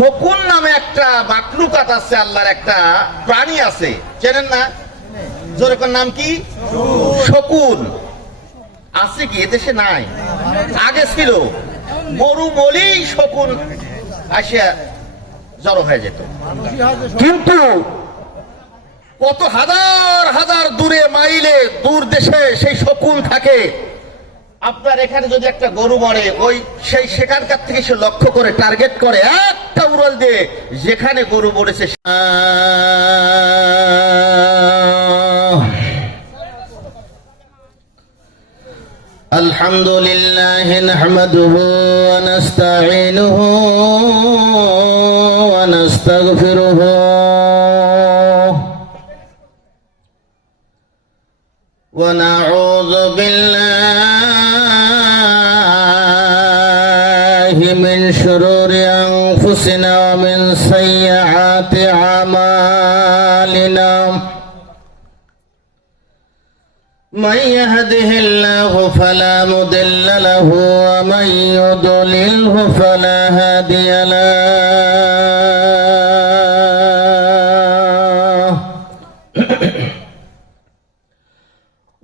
শকুন নামে একটা মাকলুকাত আছে, আল্লাহর একটা প্রাণী আছে, চেনেন না? যেরকম নাম কি? শকুন। আছে কি এদেশে? নাই, আগে ছিল। গরু বলেই শকুন আসিয়া জড়ো হয়ে যেত। কিন্তু কত হাজার হাজার দূরে, মাইলে দূর দেশে সেই শকুন থাকে। আপনার এখানে যদি একটা গরু মরে, ওই সেই সেখানকার থেকে সে লক্ষ্য করে টার্গেট করে একটা উড়াল দিয়ে যেখানে গরু মরেছে। আলহামদুলিল্লাহ নাহমাদুহু ওয়া নাস্তাঈনুহু ওয়া নাস্তাগফিরুহু ওয়া নাউযু বিল্লাহি মিন শুরুরি আনফুসিনা ওয়া মিন সাইয়্যাতি আমালিনা। من يهده الله فلا مضل له ومن يضلله فلا هادي له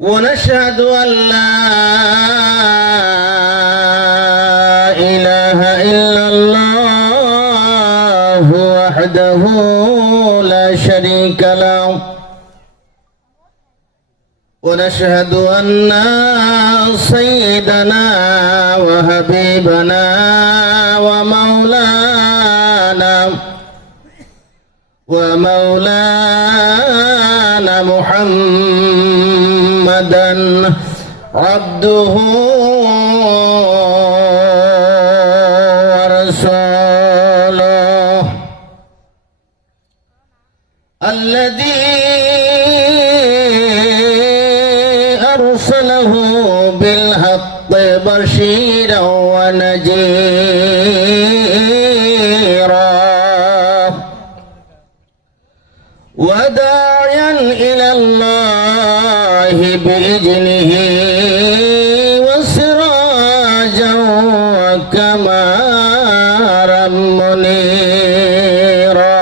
ونشهد أن لا إله إلا الله وحده لا شريك له ونشهد أن سيدنا وحبيبنا ومولانا محمدا عبده ورسوله الذي أرسله بالحق بشيرا ونذيرا وداعيا إلى الله بإذنه وسراجا وقمرا منيرا.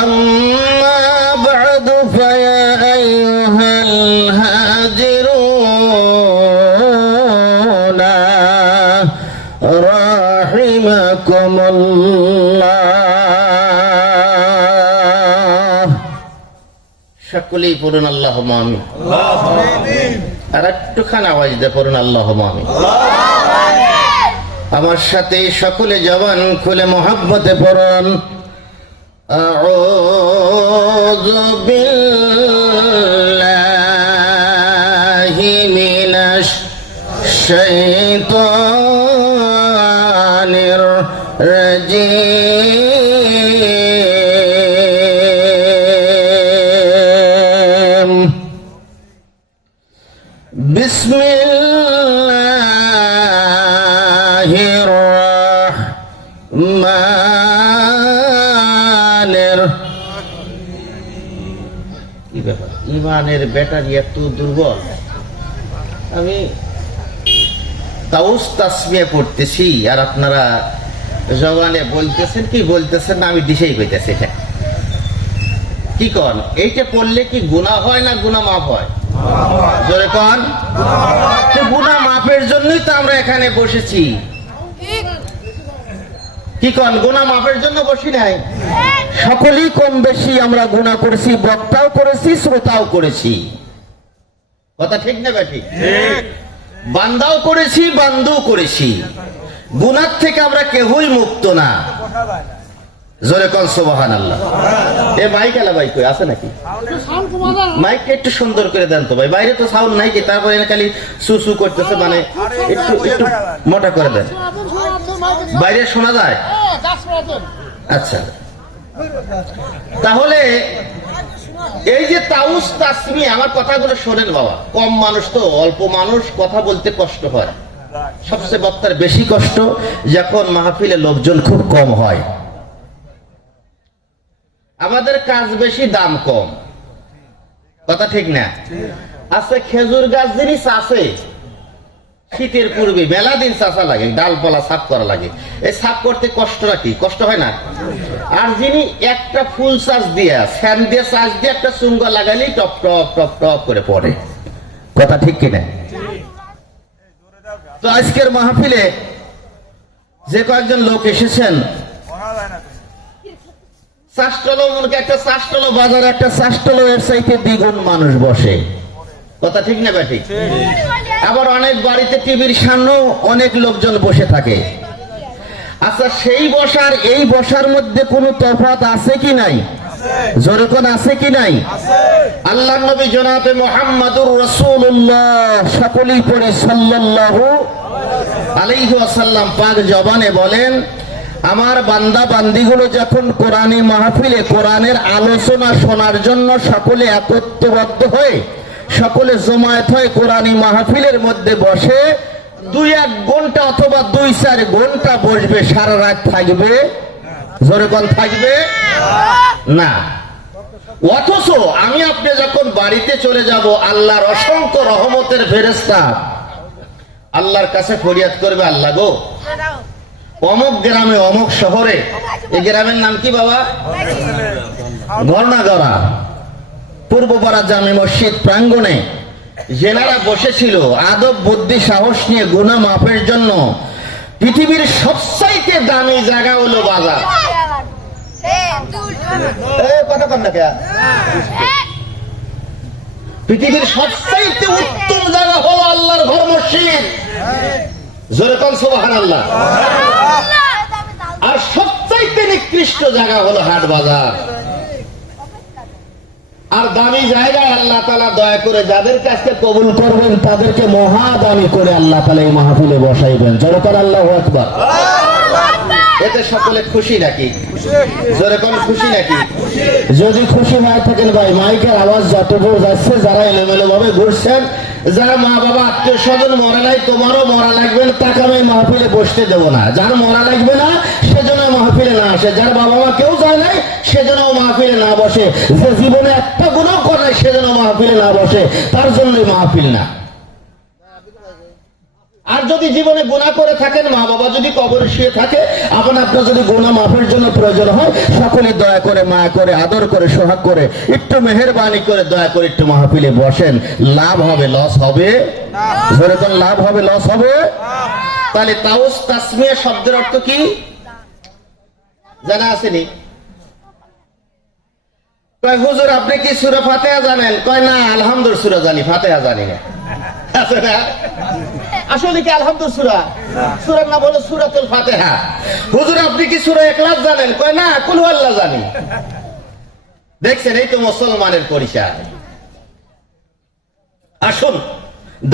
أما بعد فيا أيها الهاجرون رحمكم الله. সকলেই পড়ুন আল্লাহুম্মা আমিন। আর একটুখানি আওয়াজ দিয়ে পড়ুন আল্লাহুম্মা আমিন। আমার সাথে সকলে জবান খুলে মহব্বতে পড়ুন أعوذ بالله من الشيطان الرجيم. بسم الله الرحمن ইমানের ব্যাটারি এত দুর্বল। আমি তাউস তাসমিয়া পড়তেছি আর আপনারা জবানে বলতেছেন কি বলতেছেন না, আমি দিশেই কইতেছি। এটা কি কন? এইটা পড়লে কি গুনাহ হয় না গুনাহ মাফ হয়? জোরে কন। গুনাহ মাফের জন্যই তো আমরা এখানে বসেছি। কি কন? গুনাহ মাফের জন্য বসি নাই? সকলেই কম বেশি আমরা গুনাহ করেছি, বক্তাও করেছি, শ্রোতাও করেছি। কথা ঠিক না বেঠিক? বান্দাও করেছি, বান্দও করেছি। গুনাহ থেকে আমরা কেউই মুক্ত না। জোরে কোন সুবহানাল্লাহ। এ মাইক আলা ভাই কই আছে নাকি? মাইকটা একটু সুন্দর করে দেন তো ভাই, বাইরে তো সাউন্ড নাই কি, তারপরে খালি সুসু করতেছে, মানে একটু একটু মোটা করে দেন, বাইরে শোনা যায়। আচ্ছা, তাহলে এই যে তাউস তাসমি, আমার কথাগুলো শোনেন বাবা। কম মানুষ তো, অল্প মানুষ, কথা বলতে কষ্ট হয়। সবচেয়ে বক্তার বেশি কষ্ট যখন মাহফিলে লোকজন খুব কম হয়। আমাদের কাজ বেশি, দাম কম। কথা ঠিক না? আছে খেজুর গাছ জিনিস আছে, শীতের পূর্বে মেলা দিন চাষা লাগে, ডালপালা সাফ করা লাগে। এই সাফ করতে কষ্টটা কি? কষ্ট হয় না? আর যিনি একটা ফুল চাষ দিয়ে ফ্যান দিয়ে চাষ দিয়ে একটা চুঙ্গ লাগালেই টপ টপ টপ টপ করে পড়ে। কথা ঠিক কিনা? তো আজকের মাহফিলে যে কয়েকজন লোক এসেছেন, চাষটলো মনে একটা চাষটলো বাজারে একটা চাষটলো এর চাইতে দ্বিগুণ মানুষ বসে। কথা ঠিক না ব্যাঠিক? আবার অনেক বাড়িতে টিভির সামনেও অনেক লোকজন বসে থাকে। আচ্ছা, সেই বসার এই বসার মধ্যে কোনো তফাৎ আছে কি নাই? জোরে কোন আছে কি নাই? আল্লাহর নবী জনাবে মুহাম্মদুর রাসূলুল্লাহ সকলেই পড়ে সাল্লাল্লাহু আলাইহি ওয়াসাল্লাম পাক জবানে বলেন, আমার বান্দা বান্দিগুলো যখন কোরআনী মাহফিলে কোরআনের আলোচনা শোনার জন্য সকলে একত্রবদ্ধ হয়ে সকলে জমায়েত হয়ে কোরআনী মাহফিলের মধ্যে বসে 2-1 ঘন্টা অথবা 2-4 ঘন্টা বসবে, সারা রাত থাকবে? জোরে কোন থাকবে না। অথচ আমি আপনি যখন বাড়িতে চলে যাব, আল্লাহর অসংখ্য রহমতের ফেরেশতা আল্লাহর কাছে ফরিয়াদ করবে, আল্লাহ গো অমুক গ্রামে অমুক শহরে, এই গ্রামের নাম কি বাবা? ঘরনাগড়া পূর্বপাড়া জামে মসজিদ প্রাঙ্গণে জেনারা বসেছিল আদব বুদ্ধি সাহস নিয়ে গুনাহ মাফের জন্য। পৃথিবীর সবচাইতে দামি জায়গা হলো বাজার। পৃথিবীর সবচাইতে উত্তম জায়গা হলো আল্লাহর ঘর মসজিদ। জোরে কোন সুবহানাল্লাহ। আর সবচাইতে নিকৃষ্ট জায়গা হলো হাট বাজার। আর দামি জায়গায় আল্লাহ তাআলা দয়া করে যাদের কাছে কবুল করবেন তাদেরকে মহা দামি করে আল্লাহ তাআলা এই মাহফিলে বসাইবেন। জোরে কোন আল্লাহু আকবার। এতে সকলে খুশি নাকি? জোরে কোন খুশি নাকি? যদি খুশি হয়ে থাকেন ভাই, মাইকের আওয়াজ যতদূর যাচ্ছে, যারা এলোমেলো ভাবে ঘুরছেন, যারা মা বাবা আত্মীয় স্বজন মরা নাই, তোমারও মরা লাগবে না, তাকে আমি মাহফিলে বসতে দেবো না। যার মরা লাগবে না সেজন্য মাহফিলে না আসে, যার বাবা মা কেউ যায় নাই সেজন্য মাহফিলে না বসে, যে জীবনে একটা গুনাহ করে নাই সেজন্য মাহফিলে না বসে, তার জন্যই মাহফিল না। আর যদি জীবনে গুনাহ করে থাকেন, মা বাবা যদি কবরে শুয়ে থাকে, আপনার যদি গুনাহ মাফের জন্য প্রয়োজন হয়, সকলে দয়া করে মায়া করে আদর করে সোহাগ করে একটু মেহেরবানি করে দয়া করে একটু মাহফিলে বসেন। লাভ হবে, লস হবে? জোরে কোন লাভ হবে, লস হবে? তাহলে তাউস তাসমিয়া শব্দের অর্থ কি জানা আসেনি? কয় হুজুর আপনি কি সূরা ফাতিহা জানেন? কয় না, আলহামদুলিল্লাহ সূরা জানি, ফাতিহা জানি না। আসলে কি আলহামদুলিল্লাহ সূরা? সূরার নাম হলো সূরাতুল ফাতিহা। হুজুর আপনি কি সূরা ইখলাস জানেন? কয় না, কুল হুয়াল্লাহ জানি। দেখছেন, এই তো মুসলমানের পরিচয়। আসুন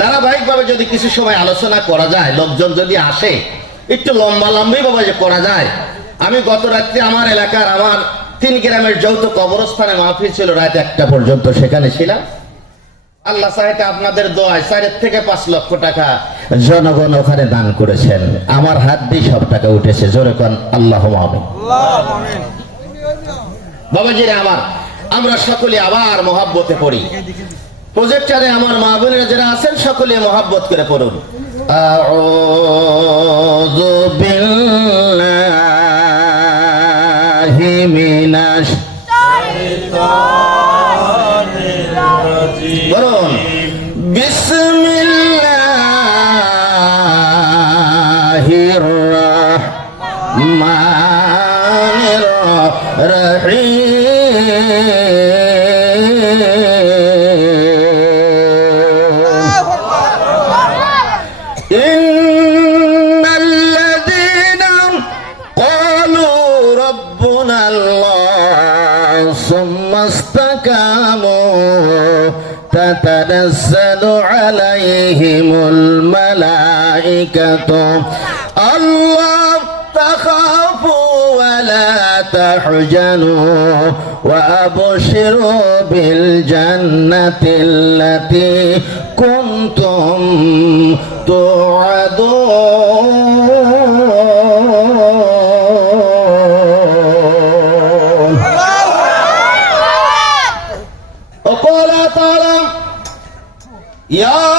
ধারাবাহিকভাবে যদি কিছু সময় আলোচনা করা যায়, লোকজন যদি আসে, একটু লম্বা লম্বি ভাবে যে করা যায়। আমি গত রাত্রে আমার এলাকার আমার 3 গ্রামের যৌথ কবরস্থানে মাহফিল ছিল, রাত 1টা পর্যন্ত সেখানে ছিলাম। আল্লাহ চাইতে আপনাদের দোয়ায় 4 থেকে 5 লক্ষ টাকা জনগণ ওখানে দান করেছেন। আমার হাত দিয়ে সব টাকা উঠেছে। জোরে কোন আল্লাহুম্মা আমিন। বাবাজিরা আমার, আমরা সকলে আবার মহাব্বতে পড়ি। প্রজেক্টরে আমার মা বোনেরা যারা আছেন সকলে মহাব্বত করে পড়ুন। আউযু বিল্লাহি মিনাশ শাইতানির রাজিম। বলুন বিসমিল্লাহির রাহমানির রাহিম। تتنزل عليهم الملائكة ألا تخافوا ولا تحزنوا وأبشروا بالجنة التي كنتم توعدون. وقال تعالى يا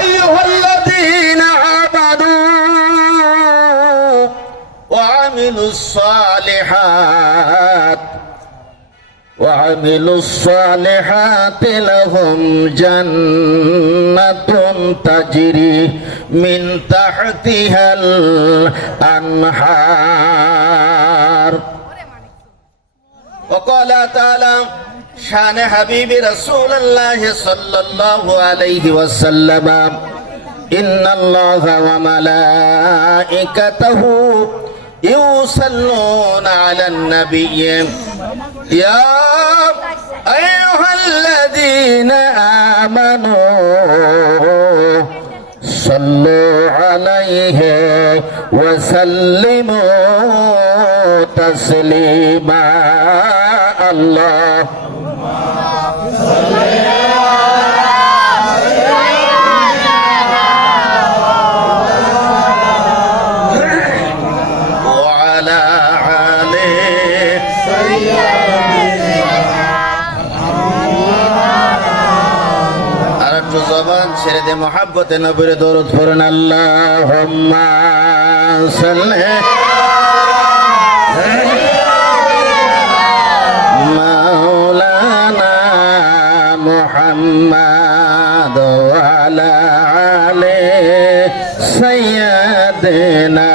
أيها الذين وعملوا الصالحات لهم جنة تجري من تحتها الأنهار وقال تعالى شان حبيب رسول الله صلى الله عليه وسلم إن الله وملائكته يصلون على النبي يا أيها الذين آمنوا صلوا عليه وسلموا تسليما الله ছেড়ে দে মোহাব্বতে নবীর দরুদ পড়েন আল্লাহুম্মা সাল্লি মাওলানা মুহাম্মাদ ওয়া আলা আলি সাইয়্যিদিনা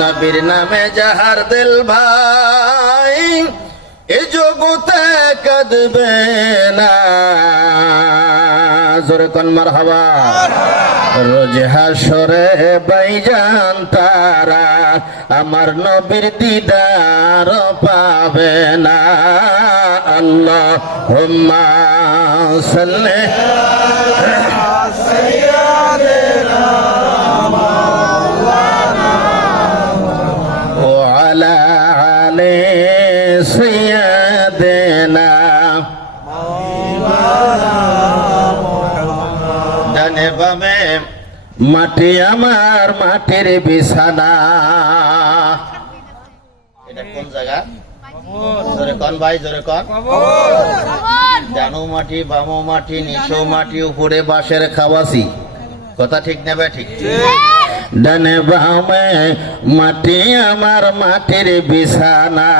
নবীর নামে যাহার দিল ভাই এ জগতে কাঁদবে না জোরে কোন মারহাবা রোজ হাসরে বাইজান তারা আমার নবীর দিদার পাবে না আল্লাহুম্মা সাল্লি সাইয়্যিদিনা ওয়া আলা আলি সাইয়্যিদিনা ডানে বামে মাটি আমার মাটির বিছানা এটা কোন জায়গা জোরে কোন ভাই জোরে কোন ডানু মাটি বামো মাটি নিচু মাটি উপরে বাঁশের খাওয়াছি কথা ঠিক না বে ঠিক ডানে বামে মাটি আমার মাটির বিছানা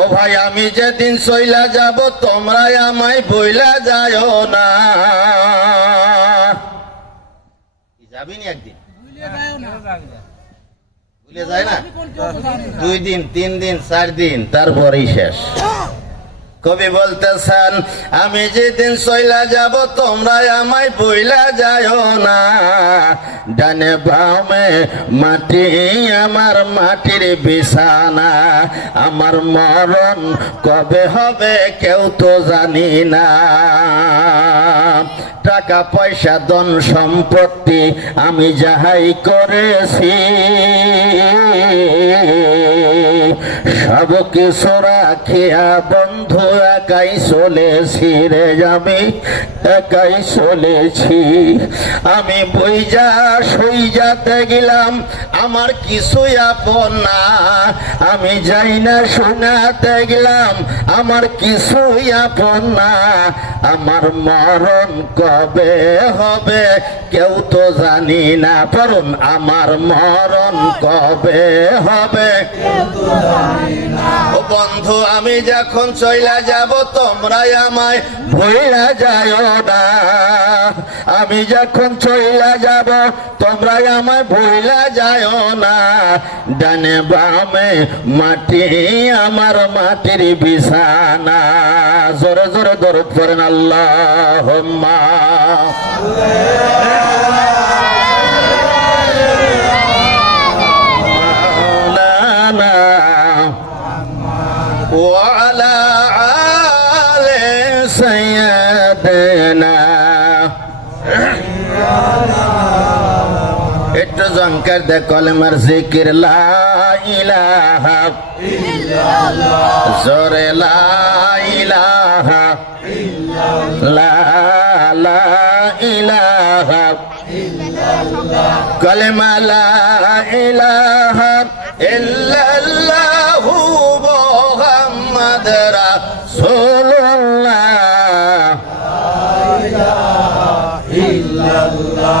ও ভাই আমি যেদিন চইলা যাব তোমরা আমায় বইলা যাও না যাবি নি একদিন ভুলে যায় না 2 দিন 3 দিন 4 দিন তারপরেই শেষ কবি বলতেছেন আমি যেদিন চইলা যাব তোমরা আমায় বইলা যাও না ডানে বামে মাটি আমার মাটির বিছানা আমার মরণ কবে হবে কেউ তো জানি না টাকা পয়সা ধন সম্পত্তি আমি যাহাই করেছি সব কিছু রাখিয়া বন্ধু একাই চলেছি রে আমি একাই চলেছি আমি বইজা সইজাতে গেলাম আমার কিছুই আপন না আমি যাই না শোনাতে গেলাম আমার কিছুই আপন না আমার মরণ কবে হবে কেউ তো জানি না পড়ুন আমার মরণ কবে হবে ও বন্ধু আমি যখন চইলা যাব তোমরা আমায় ভুইলা যাও না আমি যখন চইলা যাব তোমরা আমায় ভুইলা যাও না ডানে বামে মাটি আমার মাটির বিছানা জোরে জোরে দরুদ পড়েন আল্লাহুম্মা وعلى آل سيدنا একটু জঙ্কার দে কলমার জিকির লা ইলাহা ইল্লাল্লাহ জোরে লা ইলাহা ইল্লাল্লাহ লা ইলাহা ইল্লাল্লাহ কলমা লা ইলাহা ইল্লাল্লাহু মুহাম্মাদ রাসূলুল্লাহ লা ইলাহা ইল্লাল্লাহ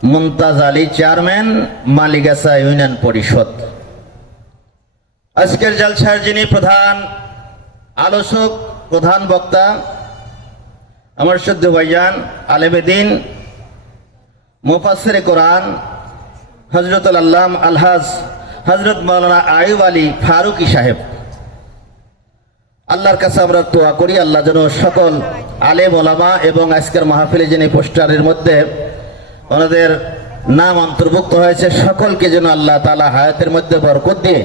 মুমতাজ আলী, চেয়ারম্যান, মালিগাছা ইউনিয়ন পরিষদ। আজকের জলসার যিনি প্রধান আলোচক, প্রধান বক্তা, আমার শ্রদ্ধেয় ভাইজান আলেমে দ্বীন, মুফাসসিরে কোরআন হযরতুল আল্লামা আলহাজ হযরত মাওলানা আইয়ুব আলী ফারুকী সাহেব। আল্লাহর কাছে আমরা দোয়া করি আল্লাহ যেন সকল আলেম ওলামা এবং আজকের মাহফিলে যিনি পোস্টারের মধ্যে ওনাদের নাম অন্তর্ভুক্ত হয়েছে, সকলকে যেন আল্লাহ তাআলা হায়াতের মধ্যে বরকত দিয়ে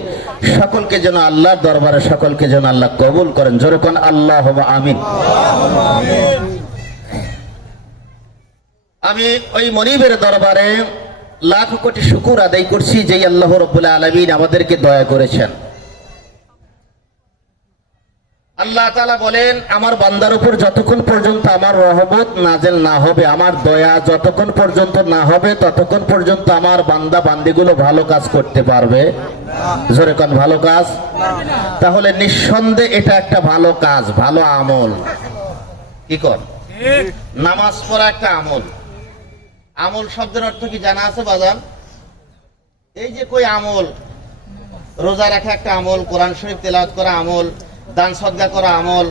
সকলকে যেন আল্লাহর দরবারে সকলকে যেন আল্লাহ কবুল করেন। জোরে কোন আল্লাহুম্মা আমিন। আমি ওই মনিবের দরবারে লাখ কোটি শুকর আদায় করছি যে আল্লাহ রাব্বুল আলামিন আমাদেরকে দয়া করেছেন। আল্লাহ তাআলা বলেন, আমার বান্দার উপর যতক্ষণ পর্যন্ত আমার রহমত নাজেল না হবে, আমার দয়া যতক্ষণ পর্যন্ত না হবে, ততক্ষণ পর্যন্ত আমার বান্দা বান্দিগুলো ভালো কাজ করতে পারবে। জোরে কোন ভালো কাজ। তাহলে নিঃসন্দেহে এটা একটা ভালো কাজ, ভালো আমল। কি কর? নামাজ পড়া একটা আমল। আমল শব্দের অর্থ কি জানা আছে বাজান? এই যে কই আমল, রোজা রাখা একটা আমল, কোরআন শরীফ তেলাওয়াত করা আমল, দান সদকা করা আমল,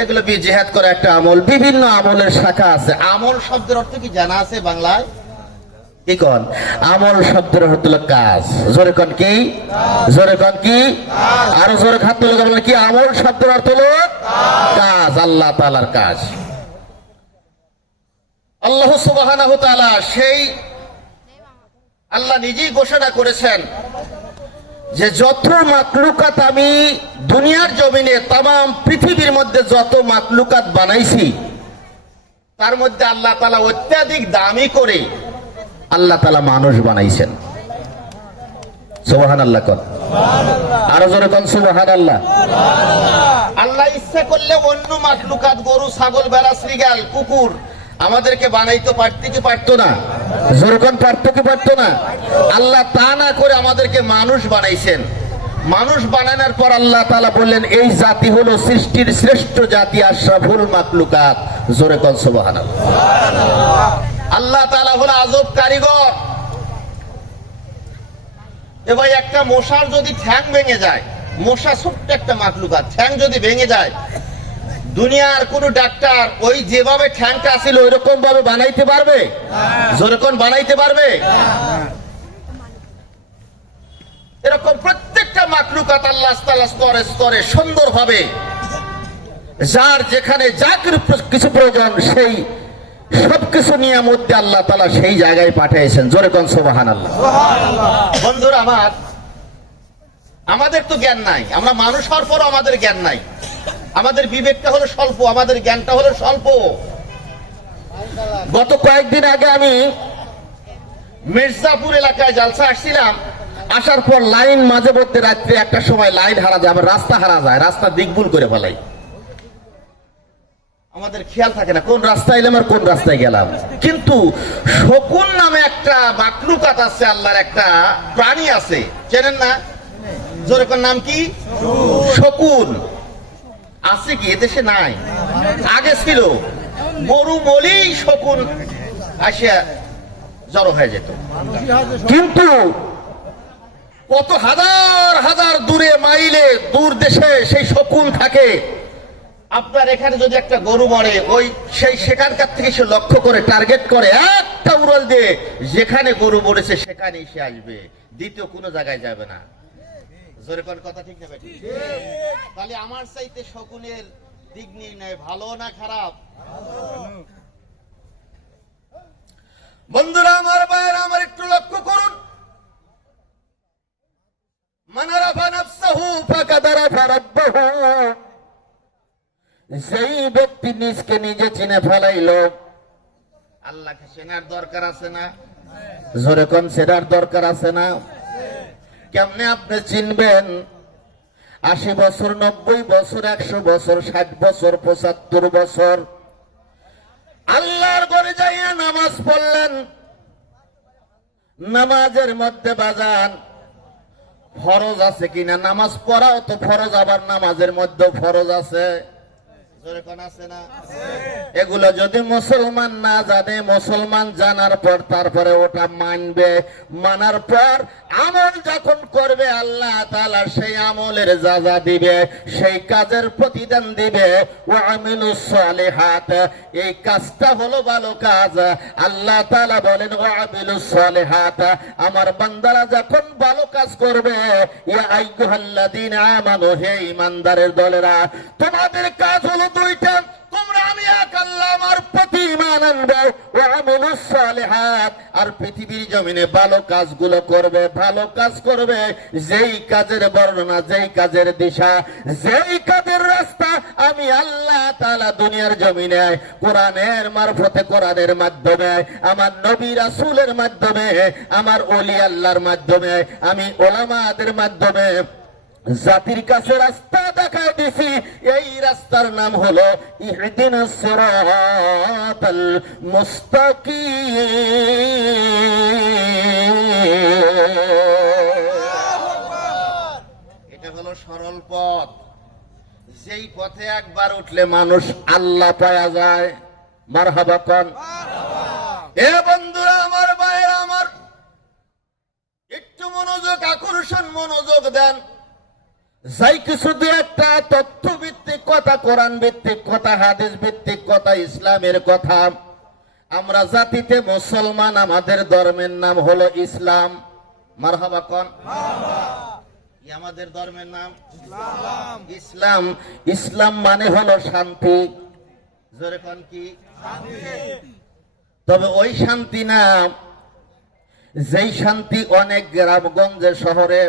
এগুলো জিহাদ করা একটা আমল, বিভিন্ন আমলের শাখা আছে। আমল শব্দের অর্থ কি জানা আছে বাংলায়? কি কোন? আমল শব্দের অর্থ হলো কাজ। জোরে কোন কি? জোরে কোন কি? আরো জোরে হাত তুলে বলেন কি? আমল শব্দের অর্থ হলো কাজ, আল্লাহ তাআলার কাজ। আল্লাহ সুবহানাহু ওয়া তাআলা সেই আল্লাহ নিজেই ঘোষণা করেছেন যে যত মাখলুকাত আমি দুনিয়ার জমিনে তামাম পৃথিবীর মধ্যে যত মাখলুকাত বানাইছি তার মধ্যে আল্লাহ তাআলা অত্যাধিক দামি করে আল্লাহ তাআলা মানুষ বানাইছেন। সুবহানাল্লাহ কোন? আরো জোরে কোন সুবহানাল্লাহ। আল্লাহ ইচ্ছা করলে অন্য মাখলুকাত, গরু, ছাগল, ভেড়া, শৃগাল, কুকুর আমাদেরকে বানাইতে পারতে কি পারতো না? জোরে কোন পারতো কি পারতো না? আল্লাহ তা না করে আমাদেরকে মানুষ বানাইছেন। মানুষ বানানোর পর আল্লাহ তাআলা বললেন এই জাতি হলো সৃষ্টির শ্রেষ্ঠ জাতি, আশরাফুল মাখলুকাত। জোরে কোন সুবহানাল্লাহ। আল্লাহ তাআলা হলো আজব কারিগর। এ ভাই, একটা মশার যদি ঠ্যাং ভেঙে যায়, মশা ছোট্ট একটা মাখলুকাত, ঠ্যাং যদি ভেঙে যায়, দুনিয়ার কোন ডাক্তার ওই যেভাবে ঠ্যাংটা ছিল ওই রকম ভাবে বানাইতে পারবে? জোরে কোন বানাইতে পারবে? এরকম প্রত্যেকটা মাখলুকাত আল্লাহ তাআলা স্তরে স্তরে সুন্দরভাবে যার যেখানে যা কিছু প্রয়োজন সেই সবকিছু নিয়ে মধ্যে আল্লাহ তাআলা সেই জায়গায় পাঠিয়েছেন। জোরে কোন সুবহানাল্লাহ। বন্ধুরা আমার, আমাদের তো জ্ঞান নাই, আমরা মানুষ হওয়ার পরও আমাদের জ্ঞান নাই। আমাদের বিবেকটা হলো স্বল্প, আমাদের জ্ঞানটা হলো স্বল্প। গত কয়েকদিন আগে আমি মির্জাপুর এলাকায় জালসা আসছিলাম। আসার পর লাইন মাঝে মধ্যে রাত্রে একটা সময় লাইন হারা যায়, আবার রাস্তা হারা যায়, রাস্তা দিকভুল করে ফেলাই। আমাদের খেয়াল থাকে না কোন রাস্তায় এলাম আর কোন রাস্তায় গেলাম। কিন্তু শকুন নামে একটা মাখলুকাত আছে, আল্লাহর একটা প্রাণী আছে, চেনেন না? জোরে কোন নাম কি? শকুন। আছে কি এদেশে? নাই, আগে ছিল। গরু বলেই শকুন আসিয়া জড়ো হয়ে যেত। কিন্তু কত হাজার হাজার দূরে, মাইলে দূর দেশে সেই শকুন থাকে। আপনার এখানে যদি একটা গরু মরে, ওই সেই সেখানকার থেকে সে লক্ষ্য করে টার্গেট করে একটা উড়াল দিয়ে যেখানে গরু মরেছে সেখানে এসে আসবে, দ্বিতীয় কোনো জায়গায় যাবে না। জোরে কোন কথা ঠিক না বেটি? তাহলে আমার চাইতে শকুনের দিক নির্ণয় ভালো না খারাপ? বন্ধুরা আমার, ভাইয়েরা আমার, একটু লক্ষ্য করুন। মান আরাফা নাফসাহু ফাকাদ আরাফা রাব্বাহু। যেই ব্যক্তি নিজকে নিজে চিনে ফেলাইলো, আল্লাহকে চেনার দরকার আছে না? জোরে কোন চেনার দরকার আছে না? কেমনে আপনি চিনবেন? 80 বছর, 90 বছর, 100 বছর, 60 বছর, 75 বছর আল্লাহর ঘরে যাইয়া নামাজ পড়লেন। নামাজের মধ্যে বাজান ফরজ আছে কিনা? নামাজ পড়াও তো ফরজ, আবার নামাজের মধ্যে ফরজ আছে। যেরকম আছে না, এগুলো যদি মুসলমান না জানে, মুসলমান জানার পর তারপরে ওটা মানবে, মানার পর আমল যখন করবে আল্লাহ তাআলা সেই আমলের যাজা দিবে, সেই কাজের প্রতিদান দিবে। ওয়া আমিলুস সালিহাত, এই কাজটা হলো ভালো কাজ। আল্লাহ তাআলা বলেন ওয়া আমিলুস সালিহাত, আমার বান্দারা যখন ভালো কাজ করবে, ইয়া আইয়ুহাল্লাযীনা আমানু, হে ঈমানদারের দলেরা, তোমাদের কাজ হলো দুইটা, তোমরা আমি এক আল্লাহ আমার প্রতি ঈমান আনবে, ওয়া আমিলুস সালিহাত, আর পৃথিবীর জমিনে ভালো কাজগুলো করবে। ভালো কাজ করবে, যেই কাজের বর্ণনা, যেই কাজের দিশা, যেই কাজের রাস্তা আমি আল্লাহ তাআলা দুনিয়ার জমিনে কোরআনের মারফতে, কোরআনের মাধ্যমে, আমার নবী রাসূলের মাধ্যমে, আমার ওলি আল্লাহর মাধ্যমে, আমি উলামাদের মাধ্যমে জাতির কাছে রাস্তা দেখায় দিছি। এই রাস্তার নাম হলো ইহদিনাস সিরাতাল মুস্তাকিম। এটা হলো সরল পথ, যেই পথে একবার উঠলে মানুষ আল্লাহ পাওয়া যায়। মারহাবা কোন। এ বন্ধুরা আমার, ভাইরা আমার, একটু মনোযোগ, আকর্ষণ মনোযোগ দেন। যাই কিছু দু একটা তথ্য ভিত্তিক কথা, কোরআন ভিত্তিক কথা, হাদিস ভিত্তিক কথা, ইসলামের কথা। আমরা জাতিতে মুসলমান, আমাদের ধর্মের নাম হলো ইসলাম। মারহাবা কোন। আমাদের ধর্মের নাম ইসলাম। ইসলাম মানে হলো শান্তি। জোরে কোন কি? তবে ওই শান্তি না, যেই শান্তি অনেক গ্রামগঞ্জে, শহরে,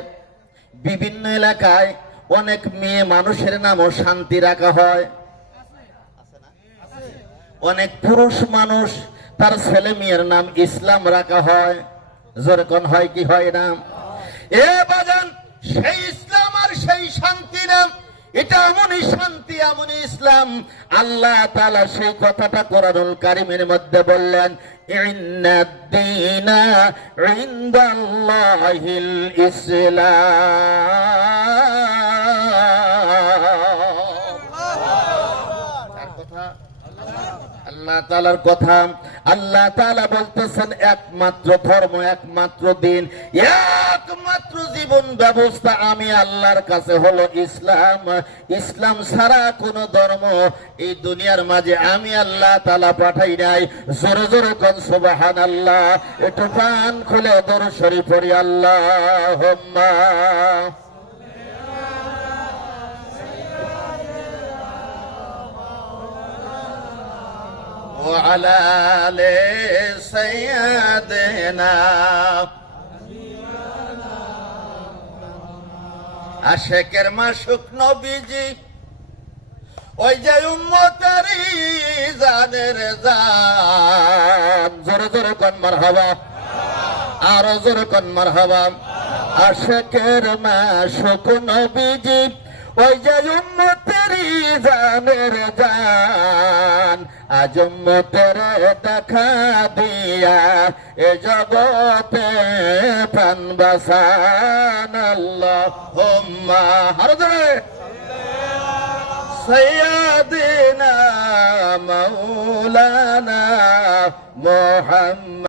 বিভিন্ন এলাকায় অনেক মেয়ে মানুষের নামও শান্তি রাখা হয়। অনেক পুরুষ মানুষ তার ছেলে মেয়ের নাম ইসলাম রাখা হয়। যেরকম হয় কি হয় না? এ বাজান, সেই ইসলাম আর সেই শান্তি নাম, এটা এমনই শান্তি, এমনই ইসলাম। আল্লাহ তাআলা সেই কথাটা কোরআনুল কারীমের মধ্যে বললেন, ইন্নাদ-দীনা ইনদাল্লাহিল ইসলাম। কার কথা? আল্লাহ তাআলার কথা। আল্লাহ তাআলা বলতেছেন, একমাত্র ধর্ম, একমাত্র দিন, একমাত্র জীবন ব্যবস্থা আমি আল্লাহর কাছে হলো ইসলাম। ইসলাম ছাড়া কোন ধর্ম এই দুনিয়ার মাঝে আমি আল্লাহ তাআলা পাঠাই নাই। জোরে জোরে কোন সুবহানাল্লাহ। একটু কান খুলে দরুদ শরীফ পড়ি, আল্লাহুম্মা وعلى آل سيدنا আশিকের মাসুক নবীজি, ওই যে উম্মতেরই জানের জান। জোরে জোরে কোন মারহাবা, আরো জোরে কোন মারহাবা। আশিকের মাসুক নবীজি, ওই যে উম্মতেরই জানের জান। আজ উম্মতের দেখা দিয়া এ জগতে প্রাণ বাঁচান। আল্লাহুম্মা হারজে সাইয়্যিদিনা মাওলানা মুহাম্মদ।